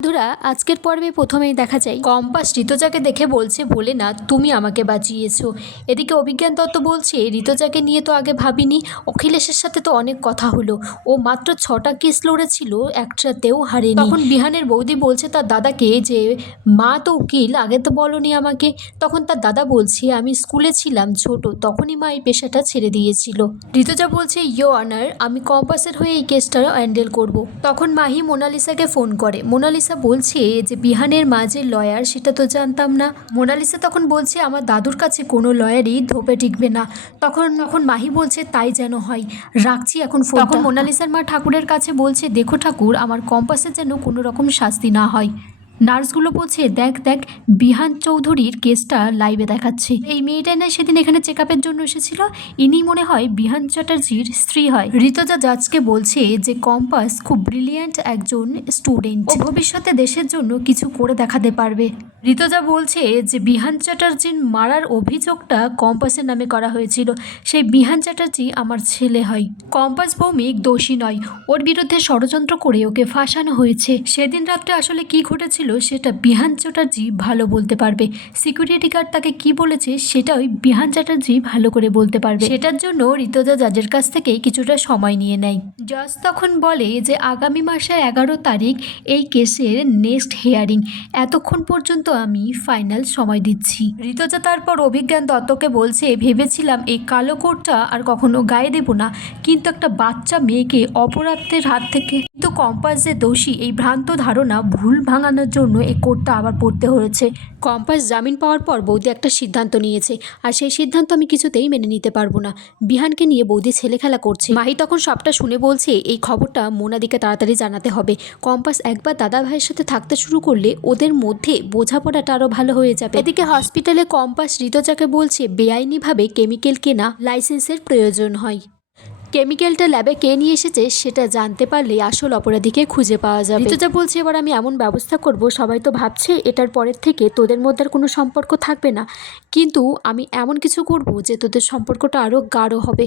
বন্ধুরা, আজকের পর্বে প্রথমেই দেখা যায় কম্পাস ঋতুজাকে দেখে বলছে, বলে না তুমি আমাকে বাঁচিয়েছো। এদিকে অভিজ্ঞান দত্ত বলছে, ঋতুজাকে নিয়ে তো আগে ভাবিনি, অখিলেশের সাথে তো অনেক কথা হলো, ও মাত্র 6টা কেস লড়েছিল, একটাতেও হারেনি। তখন বিহানের বৌদি বলছে তার দাদাকে যে মা তো উকিল, আগে তো বলনি আমাকে। তখন তার দাদা বলছে, আমি স্কুলে ছিলাম ছোট, তখনই মা এই পেশাটা ছেড়ে দিয়েছিল। ঋতুজা বলছে, ইয়ো অনার, আমি কম্পাসের হয়ে এই কেসটা হ্যান্ডেল করব। তখন মাহি মোনালিসাকে ফোন করে। মোনালিসা বলছে যে বিহানের মা যে লয়ার সেটা তো জানতাম না। মোনালিসা তখন বলছে, আমার দাদুর কাছে কোনো লয়ারই ধোপে টিকবে না। তখন মাহি বলছে, তাই যেন হয়, রাখছি এখন ফোন। তখন মোনালিসার মা ঠাকুরের কাছে বলছে, দেখো ঠাকুর, আমার কম্পাসের যেন কোনো রকম শাস্তি না হয়। নার্সগুলো বলছে, দেখ দেখ, বিহান চৌধুরীর কেসটা লাইভে দেখাচ্ছে। এই মেয়েটাই না সেদিন এখানে চেক আপের জন্য এসেছিল, ইনি মনে হয় বিহান চ্যাটার্জির স্ত্রী হয়। ঋতুজা জাজকে বলছে যে কম্পাস খুব ব্রিলিয়ান্ট একজন স্টুডেন্ট, ও ভবিষ্যতে দেশের জন্য কিছু করে দেখাতে পারবে। ঋতুজা বলছে যে বিহান চ্যাটার্জির মারার অভিযোগটা কম্পাসের নামে করা হয়েছিল, সেই বিহান চ্যাটার্জি আমার ছেলে হয়। কম্পাস ভৌমিক দোষী নয়, ওর বিরুদ্ধে ষড়যন্ত্র করে ওকে ফাঁসানো হয়েছে। সেদিন রাত্রে আসলে কি ঘটেছিল সেটা বিহান চ্যাটার্জি ভালো বলতে পারবে। সিকিউরিটি গার্ড তাকে কি বলেছে সেটাই বিহান চ্যাটার্জি ভালো করে বলতে পারবে। সেটার জন্য ঋতুজা জাজের কাছ থেকে কিছুটা সময় নিয়ে নেয়। জাজ তখন বলে যে আগামী মাসে 11 তারিখ এই কেসের নেক্সট হিয়ারিং, এতক্ষণ পর্যন্ত আমি ফাইনাল সময় দিচ্ছি। ঋতুজা তারপর অভিজ্ঞান দত্তকে বলছে, ভেবেছিলাম এই কালো কোটটা আর কখনো গায়ে দেব না, কিন্তু একটা বাচ্চা মেয়েকে অপরাধের হাত থেকে, কিন্তু কম্পাস যে দোষী এই ভ্রান্ত ধারণা ভুল ভাঙানোর জন্য এই কোটটা আবার পড়তে হয়েছে। কম্পাস জামিন পাওয়ার পর বৌদি একটা সিদ্ধান্ত নিয়েছে, আর সেই সিদ্ধান্ত আমি কিছুতেই মেনে নিতে পারবো না। বিহানকে নিয়ে বৌদি ছেলে খেলা করছে। মাহি তখন সবটা শুনে বলছে, এই খবরটা মোনাদিকে তাড়াতাড়ি জানাতে হবে। কম্পাস একবার দাদা ভাইয়ের সাথে থাকতে শুরু করলে ওদের মধ্যে বোঝাপড়াটা আরও ভালো হয়ে যাবে। এদিকে হসপিটালে কম্পাস ঋতুজাকে বলছে, বেআইনিভাবে কেমিক্যাল কেনা লাইসেন্সের প্রয়োজন হয়। কেমিক্যালটা ল্যাবে কে নিয়ে এসেছে সেটা জানতে পারলে আসল অপরাধীকে খুঁজে পাওয়া যাবে। ঋতুজা বলছে, এবার আমি এমন ব্যবস্থা করব, সবাই তো ভাবছে এটার পরের থেকে তোদের মধ্যে আর কোনো সম্পর্ক থাকবে না, কিন্তু আমি এমন কিছু করব যে তোদের সম্পর্কটা আরও গাঢ় হবে।